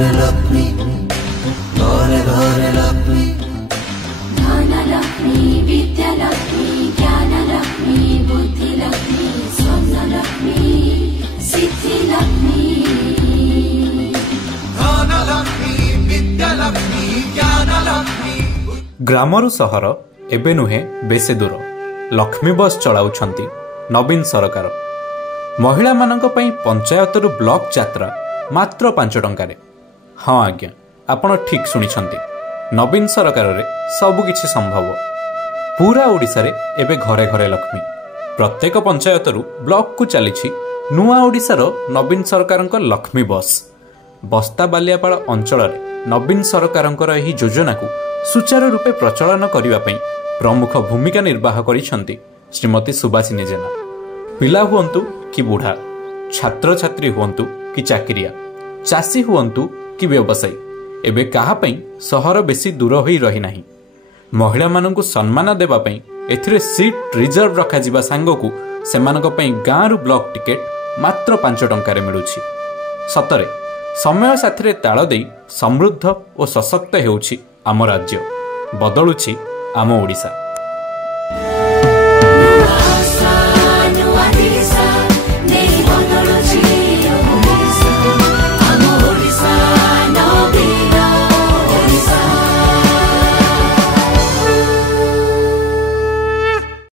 घरे लक्ष्मी घरे घरे लक्ष्मी धन लक्ष्मी विद्या लक्ष्मी ज्ञान लक्ष्मी बुद्धि लक्ष्मी स्वर्ण लक्ष्मी सिद्धि लक्ष्मी धन लक्ष्मी विद्या लक्ष्मी ज्ञान लक्ष्मी। ग्रामरु सहर एबे नुहे बेसे दूर लक्ष्मी बस चलाउछंती नवीन सरकार। महिला मानक पई पंचायतरु ब्लॉक यात्रा मात्र 5 टंकारे। हाँ आज्ञा आपण ठीक सुनिछंती, नवीन सरकार रे सबु किछि संभव। पूरा ओडिसा रे एबे घरे घरे लक्ष्मी। प्रत्येक पंचायतरु ब्लॉक को चलीछि नुआ ओडिसार नवीन सरकारक लक्ष्मी बस। बस्ता बालियापाड़ अंचल नवीन सरकारक एही योजना को सुचारू रूपे प्रचलन करने प्रमुख भूमिका निर्वाह करिसेंती श्रीमती सुभाषिनी जेना। पिला हुअंतु कि बुढ़ा, छात्र छात्री हुअंतु कि चाकिरिया, चाषी हुअंतु कि व्यवसायी, एबे काहापई सहर बेसी दूर होई रही नाही। महिला माननकु सम्मान देबा पई एथिरे सीट रिजर्व रखा जिबा सांगकु सेमानक पई गाँरु ब्लॉक टिकेट मात्र 5 टंकारे मिलुछि। सतरे समय साथिरे ताल देई समृद्ध और सशक्त हेउछि आम राज्य, बदलुछि आम ओडिशा।